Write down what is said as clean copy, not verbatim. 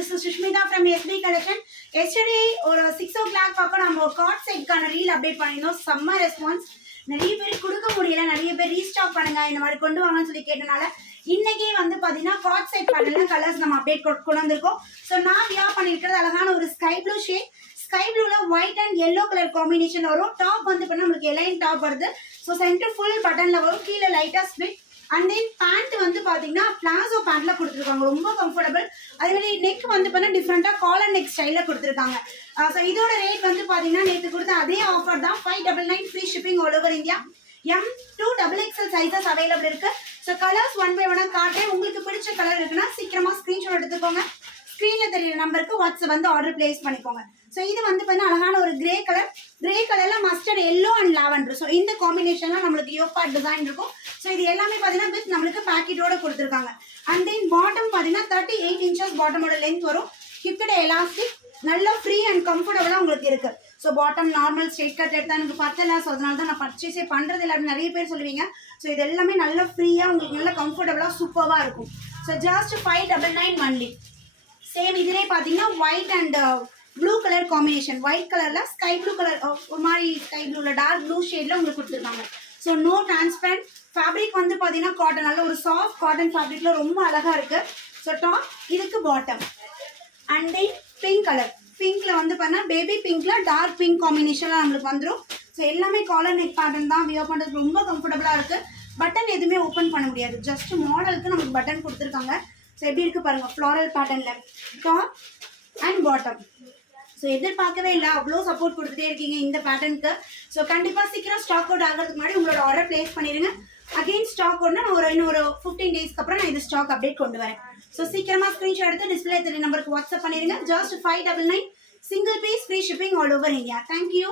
this is Sushmita from SB Collection. Yesterday ஒரு 6 o'clock பக்கம் நம்ம கார்ட் செட்கான ரீல் அப்டேட் பண்ணியிருந்தோம். செம்ம ரெஸ்பான்ஸ். நிறைய பேர் கொடுக்க முடியல, நிறைய பேர் ரீஸ்டாக் பண்ணுங்க இந்த மாதிரி கொண்டு வாங்கன்னு சொல்லி கேட்டனால இன்னைக்கே வந்து பார்த்தீங்கன்னா கார்ட் செட் பேட்டர்ல கலர்ஸ் நம்ம அப்டேட் கொண்டு வந்திருக்கோம். ஸோ நான் வியர் பண்ணியிருக்கிறது அழகான ஒரு ஸ்கை ப்ளூ ஷேட். ஸ்கை ப்ளூல white and yellow colour combination வரும். டாப் வந்து பண்ணா நமக்கு எலைன் டாப் வருது. ஸோ சென்டர் ஃபுல் பட்டன்ல வரும், கீழே லைட்டா ஸ்பிட். அண்ட் தென் பேண்ட் வந்து பார்த்தீங்கன்னா பிளாசோ பேண்ட்ல கொடுத்துருக்காங்க, ரொம்ப கம்ஃபர்டபுள். அதே மாதிரி நெக் வந்து பார்த்தா டிஃப்ரெண்டாக காலர் நெக் ஸ்டைலில் கொடுத்துருக்காங்க. ஸோ இதோட ரேட் வந்து பார்த்தீங்கன்னா நேற்று கொடுத்த அதே ஆஃபர் தான், 599 free shipping all over India. M2 XXL sizes available இருக்கு. ஸோ கலர்ஸ் ஒன் பை ஒன்னா காட்டுறேன். உங்களுக்கு பிடிச்ச கலர் இருக்குன்னா சீக்கிரமா ஸ்க்ரீன்ஷாட் எடுத்துக்கோங்க. ஸ்க்ரீனில் தெரியுற நம்பருக்கு வாட்ஸ்அப் வந்து ஆர்டர் பிளேஸ் பண்ணிக்கோங்க. ஸோ இது வந்து பார்த்தீங்கன்னா அழகான ஒரு கிரே கலர்ல mustard yellow and lavender. So இந்த காம்பினேஷன்லாம் நம்மளுக்கு யோகா டிசைன் இருக்கும். ஸோ இது எல்லாமே பார்த்தீங்கன்னா வித் நம்மளுக்கு பேக்கெட்டோட கொடுத்துருக்காங்க. அண்ட் தென் பாட்டம் பார்த்தீங்கன்னா 38 inches பாட்டமோட லென்த் வரும். ஹிப்ட எலாஸ்டிக், நல்ல ஃப்ரீ அண்ட் கம்ஃபர்டபுளாக உங்களுக்கு இருக்கு. So bottom normal straight cut எடுத்தால் எனக்கு பத்தல, ஸோ அதனால தான் நான் பர்ச்சேஸே பண்ணுறது இல்லை அப்படின்னு நிறைய பேர் சொல்லுவீங்க. ஸோ இது எல்லாமே நல்ல ஃப்ரீயாக உங்களுக்கு நல்ல கம்ஃபர்டபுளாக சூப்பராக இருக்கும். So just 599 only. சேம் இதிலே பார்த்தீங்கன்னா white and blue colour combination. White கலரில் ஸ்கை ப்ளூ கலர், ஒரு மாதிரி ஸ்கை ப்ளூவில் டார்க் ப்ளூ ஷேடில் உங்களுக்கு கொடுத்துருக்காங்க. ஸோ நோ டிரான்ஸ்பரண்ட் ஃபேப்ரிக் வந்து பார்த்தீங்கன்னா காட்டன், நல்ல ஒரு சாஃப்ட் காட்டன் ஃபேப்ரிக்கில் ரொம்ப அழகாக இருக்குது. ஸோ டாப், இதுக்கு bottom. And then pink colour, பிங்க்கில் வந்து பார்த்தீங்கன்னா பேபி பிங்க்கில் டார்க் பிங்க் காம்பினேஷனில் நம்மளுக்கு வந்துடும். ஸோ எல்லாமே காலர் நெக் பேட்டர்ன் தான். வியர் பண்ணுறதுக்கு ரொம்ப கம்ஃபர்டபுளாக இருக்குது. பட்டன் எதுவுமே ஓப்பன் பண்ண முடியாது, ஜஸ்ட் மாடலுக்கு நமக்கு பட்டன் கொடுத்துருக்காங்க. ஸோ எப்படி இருக்குது பாருங்கள், ஃப்ளாரல் பேட்டர்னில் டாப் அண்ட் பாட்டம். ஸோ எதிர்பார்க்கவே இல்லை, அவ்வளோ சப்போர்ட் கொடுத்துட்டே இருக்கீங்க இந்த பேட்டர்னுக்கு. ஸோ கண்டிப்பாக சீக்கிரம் ஸ்டாக் அவுட் ஆகிறதுக்கு முன்னாடி உங்களோட ஆர்டர் பிளேஸ் பண்ணிடுங்க. அகெயின் ஸ்டாக் ஒன்று நான் இன்னொரு 15 daysக்கு அப்புறம் நான் இது ஸ்டாக் அப்டேட் கொண்டு வரேன். ஸோ சீக்கிரமாக ஸ்க்ரீன்ஷாட் எடுத்து டிஸ்பிளே தெரிய நம்பருக்கு வாட்ஸ்அப் பண்ணிடுங்க. Just 599 single piece free shipping all over India. Thank you.